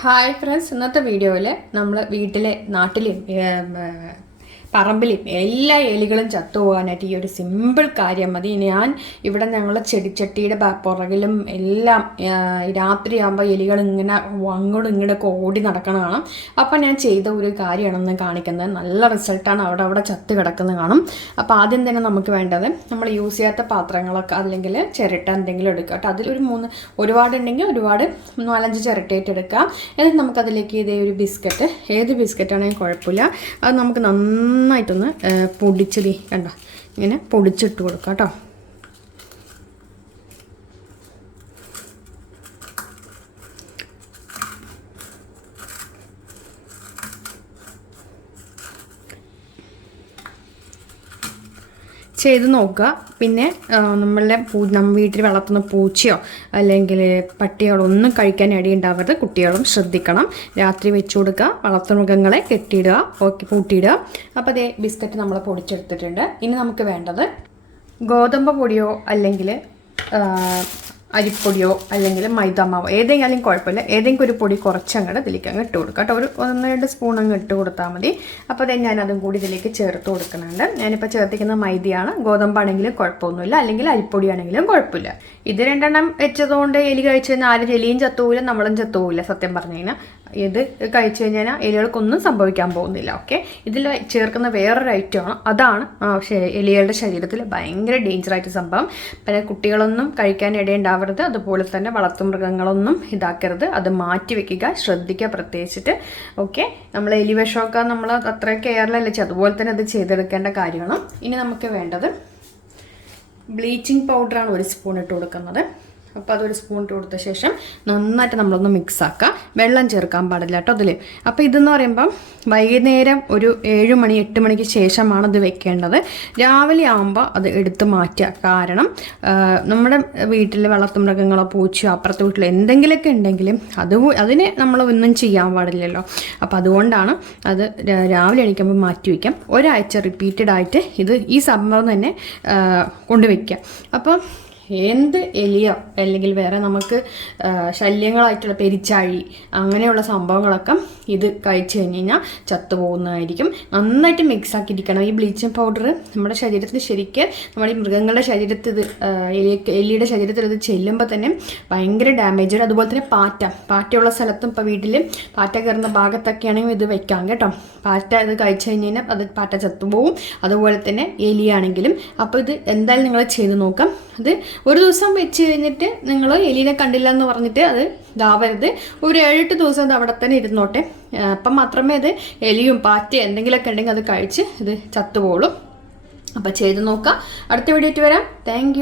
Hi friends ഇന്നത്തെ വീഡിയോയിൽ നമ്മൾ വീട്ടിലെ നാട്ടിലും പറമ്പിലും എല്ലാ എലികളും ചത്തുപോകാനായിട്ട് ഈ ഒരു സിമ്പിൾ കാര്യം മതി. ഞാൻ ഇവിടെ ഞങ്ങൾ ചെടിച്ചട്ടിയുടെ പുറകിലും എല്ലാം രാത്രിയാകുമ്പോൾ എലികൾ ഇങ്ങനെ അങ്ങോട്ടും ഇങ്ങോട്ടൊക്കെ ഓടി നടക്കണ കാണാം. അപ്പം ഞാൻ ചെയ്ത ഒരു കാര്യമാണെന്ന് കാണിക്കുന്നത്. നല്ല റിസൾട്ടാണ് അവിടെ അവിടെ ചത്ത് കിടക്കുന്നത് കാണും. അപ്പോൾ ആദ്യം തന്നെ നമുക്ക് വേണ്ടത് നമ്മൾ യൂസ് ചെയ്യാത്ത പാത്രങ്ങളൊക്കെ അല്ലെങ്കിൽ ചിരട്ട എന്തെങ്കിലും എടുക്കുക കേട്ടോ. അതിലൊരു മൂന്ന് ഒരുപാട് ഉണ്ടെങ്കിൽ ഒരുപാട് നാലഞ്ച് ചിരട്ടയായിട്ട് എടുക്കാം എന്നിട്ട് നമുക്കതിലേക്ക് ഇതേ ഒരു ബിസ്ക്കറ്റ് ഏത് ബിസ്ക്കറ്റ് ബിസ്ക്കറ്റാണെങ്കിൽ കുഴപ്പമില്ല. അത് നമുക്ക് നന്നായിട്ടൊന്ന് പൊടിച്ചതി പൊടിച്ച് കണ്ടോ? ഇങ്ങനെ പൊടിച്ചിട്ട് കൊടുക്കാം കേട്ടോ. ചെയ്ത് നോക്കുക. പിന്നെ നമ്മളുടെ പൂ നമ്മൾ വീട്ടിൽ വളർത്തുന്ന പൂച്ചയോ അല്ലെങ്കിൽ പട്ടികളോ ഒന്നും കഴിക്കാൻ ഇടയുണ്ടാവരുത് കുട്ടികളും ശ്രദ്ധിക്കണം. രാത്രി വെച്ചു കൊടുക്കുക. വളർത്തുമൃഗങ്ങളെ കെട്ടിയിടുക. ഓക്കെ പൂട്ടിയിടുക. അപ്പോൾ അതേ ബിസ്ക്കറ്റ് നമ്മൾ പൊടിച്ചെടുത്തിട്ടുണ്ട്. ഇനി നമുക്ക് വേണ്ടത് ഗോതമ്പ് പൊടിയോ അല്ലെങ്കിൽ അരിപ്പൊടിയോ അല്ലെങ്കിൽ മൈദാമാവോ ഏതെങ്കിലും കുഴപ്പമില്ല. ഏതെങ്കിലും ഒരു പൊടി കുറച്ച് അങ്ങോട്ട് ഇതിലേക്ക് അങ്ങ് ഇട്ട് കൊടുക്കുക കേട്ടോ. ഒരു ഒന്ന് രണ്ട് സ്പൂൺ അങ്ങ് ഇട്ട് കൊടുത്താൽ മതി. അപ്പോൾ അതേ ഞാൻ അതും കൂടി ഇതിലേക്ക് ചേർത്ത് കൊടുക്കുന്നുണ്ട്. ഞാനിപ്പോൾ ചേർത്തിക്കുന്ന മൈദയാണ്. ഗോതമ്പാണെങ്കിലും കുഴപ്പമൊന്നുമില്ല. അല്ലെങ്കിൽ അരിപ്പൊടിയാണെങ്കിലും കുഴപ്പമില്ല. ഇത് രണ്ടെണ്ണം വെച്ചതുകൊണ്ട് എലി കഴിച്ചു കഴിഞ്ഞാൽ ആരും എലിയും ചത്തുപോവില്ല നമ്മളും ചത്തുപോകില്ല സത്യം പറഞ്ഞു കഴിഞ്ഞാൽ ഇത് കഴിച്ചു കഴിഞ്ഞാൽ എലികൾക്കൊന്നും സംഭവിക്കാൻ പോകുന്നില്ല. ഓക്കെ? ഇതിൽ ചേർക്കുന്ന വേറൊരു ഐറ്റമാണ് അതാണ് എലികളുടെ ശരീരത്തിൽ ഭയങ്കര ഡേഞ്ചറായിട്ട് സംഭവം. പിന്നെ കുട്ടികളൊന്നും കഴിക്കാൻ ഇടയുണ്ടാവരുത് അതുപോലെ തന്നെ വളർത്തുമൃഗങ്ങളൊന്നും ഇതാക്കരുത്. അത് മാറ്റി വെക്കുക ശ്രദ്ധിക്കുക പ്രത്യേകിച്ചിട്ട്. ഓക്കെ നമ്മൾ എലി വിഷമൊക്കെ നമ്മൾ അത്ര കെയറിലല്ല അതുപോലെ തന്നെ അത് ചെയ്തെടുക്കേണ്ട കാര്യമാണ് ഇനി നമുക്ക് വേണ്ടത് ബ്ലീച്ചിങ് പൗഡറാണ് ഒരു സ്പൂൺ ഇട്ട് കൊടുക്കുന്നത്. അപ്പോൾ അതൊരു സ്പൂൺ ഇട്ട് കൊടുത്ത ശേഷം നന്നായിട്ട് നമ്മളൊന്ന് മിക്സ് ആക്കുക വെള്ളം ചേർക്കാൻ പാടില്ല കേട്ടോ അതിൽ അപ്പോൾ ഇതെന്ന് പറയുമ്പം വൈകുന്നേരം ഒരു ഏഴ് മണി എട്ട് മണിക്ക് ശേഷമാണ് ഇത് വെക്കേണ്ടത്. രാവിലെ ആകുമ്പോൾ അത് എടുത്ത് മാറ്റുക. കാരണം നമ്മുടെ വീട്ടിൽ വളർത്തുമൃഗങ്ങളോ പൂച്ചയോ അപ്പുറത്തെ വീട്ടിൽ എന്തെങ്കിലുമൊക്കെ ഉണ്ടെങ്കിലും അത് അതിനെ നമ്മൾ ഒന്നും ചെയ്യാൻ പാടില്ലല്ലോ. അപ്പോൾ അതുകൊണ്ടാണ് അത് രാവിലെ എണീക്കുമ്പോൾ മാറ്റി വയ്ക്കാം ഒരാഴ്ച റിപ്പീറ്റഡ് ആയിട്ട് ഇത് ഈ സംഭവം തന്നെ കൊണ്ടുവയ്ക്കുക അപ്പം എന്ത് എലിയോ അല്ലെങ്കിൽ വേറെ നമുക്ക് ശല്യങ്ങളായിട്ടുള്ള പെരിച്ചാഴി അങ്ങനെയുള്ള സംഭവങ്ങളൊക്കെ ഇത് കഴിച്ചു കഴിഞ്ഞ് കഴിഞ്ഞാൽ ചത്തുപോകുന്നതായിരിക്കും നന്നായിട്ട് മിക്സ് ആക്കിയിരിക്കണം. ഈ ബ്ലീച്ചിങ് പൗഡർ നമ്മുടെ ശരീരത്തിന് ശരിക്കും നമ്മുടെ ഈ മൃഗങ്ങളുടെ ശരീരത്തിൽ ഇത് എലിയുടെ ശരീരത്തിൽ ഇത് ചെല്ലുമ്പോൾ തന്നെ ഭയങ്കര ഡാമേജ് അതുപോലെ തന്നെ പാറ്റ. പാറ്റയുള്ള സ്ഥലത്തും ഇപ്പോൾ വീട്ടിൽ പാറ്റ കയറുന്ന ഭാഗത്തൊക്കെ ആണെങ്കിൽ ഇത് വെക്കാം കേട്ടോ. പാറ്റ ഇത് കഴിച്ചു കഴിഞ്ഞ് കഴിഞ്ഞാൽ അത് പാറ്റ ചത്തുപോകും അതുപോലെ തന്നെ എലിയാണെങ്കിലും. അപ്പോൾ ഇത് എന്തായാലും നിങ്ങൾ ചെയ്ത് നോക്കാം. അത് ഒരു ദിവസം വെച്ച് കഴിഞ്ഞിട്ട് നിങ്ങൾ എലിനെ കണ്ടില്ല എന്ന് പറഞ്ഞിട്ട് അത് ഇതാവരുത്. ഒരു ഏഴെട്ട് ദിവസം അത് അവിടെ തന്നെ ഇരുന്നോട്ടെ. അപ്പം മാത്രമേ അത് എലിയും പാറ്റയും എന്തെങ്കിലുമൊക്കെ ഉണ്ടെങ്കിൽ അത് കഴിച്ച് ഇത് ചത്തുപോളും അപ്പം ചെയ്ത് നോക്കാം. അടുത്ത വീഡിയോ വരാം. താങ്ക്